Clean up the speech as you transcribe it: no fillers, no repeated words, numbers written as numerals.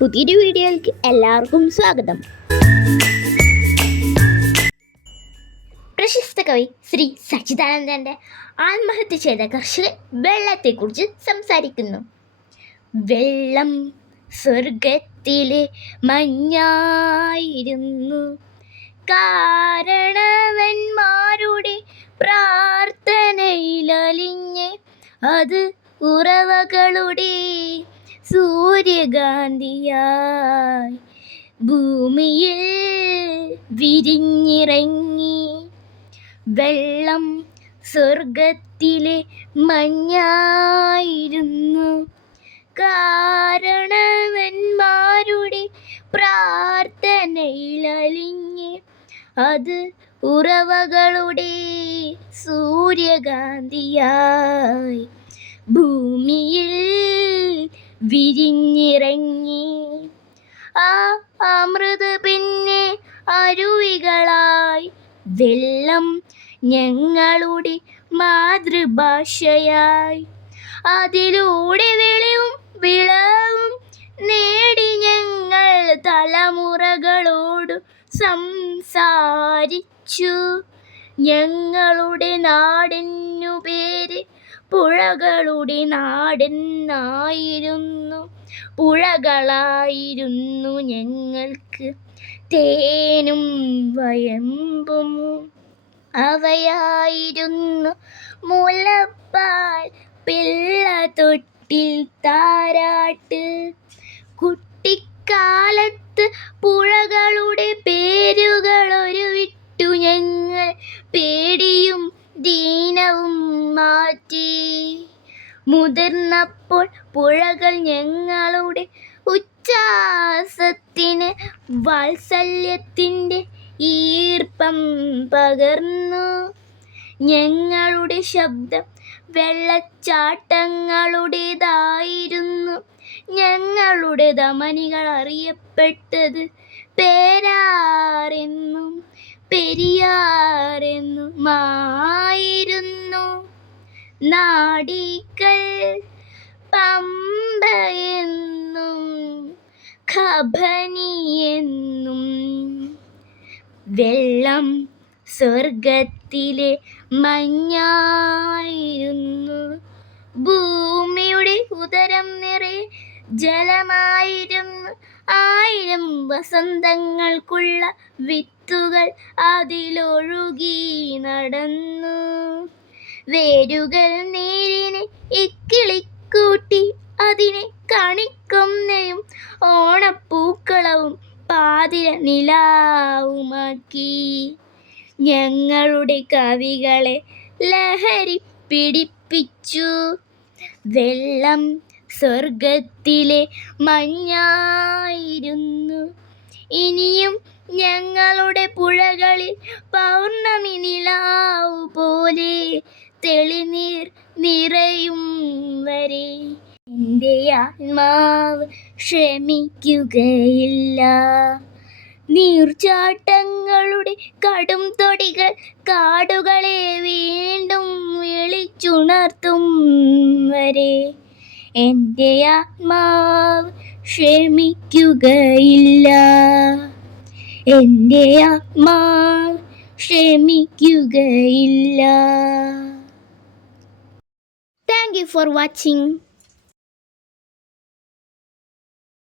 പുതിയൊരു വീഡിയോയിലേക്ക് എല്ലാവർക്കും സ്വാഗതം. പ്രശസ്ത കവി ശ്രീ സച്ചിദാനന്ദൻ്റെ ആത്മഹത്യ ചെയ്ത കർഷകൻ വെള്ളത്തെക്കുറിച്ച് സംസാരിക്കുന്നു. വെള്ളം സ്വർഗത്തിലെ മഞ്ഞായിരുന്നു, കാരണവന്മാരുടെ പ്രാർത്ഥനയിലലിഞ്ഞ് അത് ഉറവകളുടെ സൂര്യകാന്തിയായി ഭൂമിയിൽ വിരിഞ്ഞിറങ്ങി. വെള്ളം സ്വർഗത്തിലെ മഞ്ഞായിരുന്നു, കാരണവന്മാരുടെ പ്രാർത്ഥനയിലലിഞ്ഞ് അത് ഉറവകളുടെ സൂര്യകാന്തിയായി ഭൂമിയിൽ വിരിഞ്ഞിറങ്ങി. ആ അമൃത് പിന്നെ അരുവികളായി വെള്ളം ഞങ്ങളുടെ മാതൃഭാഷയായി. അതിലൂടെ വെളിവും വിളവും നേടി ഞങ്ങൾ തലമുറകളോട് സംസാരിച്ചു. ഞങ്ങളുടെ നാടെന്നു പേര് പുഴകളുടെ നാടെന്നായിരുന്നു. പുഴകളായിരുന്നു ഞങ്ങൾക്ക് തേനും വയമ്പും. അവയായിരുന്നു മുലപ്പാൽ, പിള്ളത്തൊട്ടിൽ താരാട്ട്. കുട്ടിക്കാലത്ത് പുഴകളുടെ പേരുകൾ ഉരുവിട്ടു ഞങ്ങൾ പേടിയും ദീനവും മാറ്റി. മുതിർന്നപ്പോൾ പുഴകൾ ഞങ്ങളുടെ ഉച്ഛ്വാസത്തിന് വാത്സല്യത്തിൻ്റെ ഈർപ്പം പകർന്നു. ഞങ്ങളുടെ ശബ്ദം വെള്ളച്ചാട്ടങ്ങളുടേതായിരുന്നു. ഞങ്ങളുടെ ധമനികൾ അറിയപ്പെട്ടത് പേരാറെന്നും പെരിയാറെന്നുമായിരുന്നു. നാഡികൾ പമ്പയെന്നും ഖബനിയെന്നും. വെള്ളം സ്വർഗത്തിലെ മഞ്ഞായിരുന്നു, ഭൂമിയുടെ ഉദരം നിറയെ ജലമായിരുന്നു. 1000 വസന്തങ്ങൾക്കുള്ള വിത്തുകൾ അതിലൊഴുകി നടന്നു. വേരുകൾ നീരിനെ ഇക്കിളിക്കൂട്ടി അതിനെ കണിക്കൊന്നയും ഓണപ്പൂക്കളവും പാതിര നിലാവുമാക്കി. ഞങ്ങളുടെ കവികളെ ലഹരി പിടിപ്പിച്ചു. വെള്ളം സ്വർഗത്തിലെ മഞ്ഞായിരുന്നു. ഇനിയും ഞങ്ങളുടെ പുഴകളിൽ പൗർണമി നിലാവു പോലെ തെളിനീർ നിറയും വരെ എൻ്റെ ആത്മാവ് ക്ഷമിക്കുകയില്ല. നീർച്ചാട്ടങ്ങളുടെ കടും തൊടികൾ കാടുകളെ വീണ്ടും വിളിച്ചുണർത്തും വരെ എൻ്റെ ആത്മാവ് ക്ഷമിക്കുകയില്ല. എൻ്റെ ആത്മാവ് ക്ഷമിക്കുകയില്ല. Thank you for watching.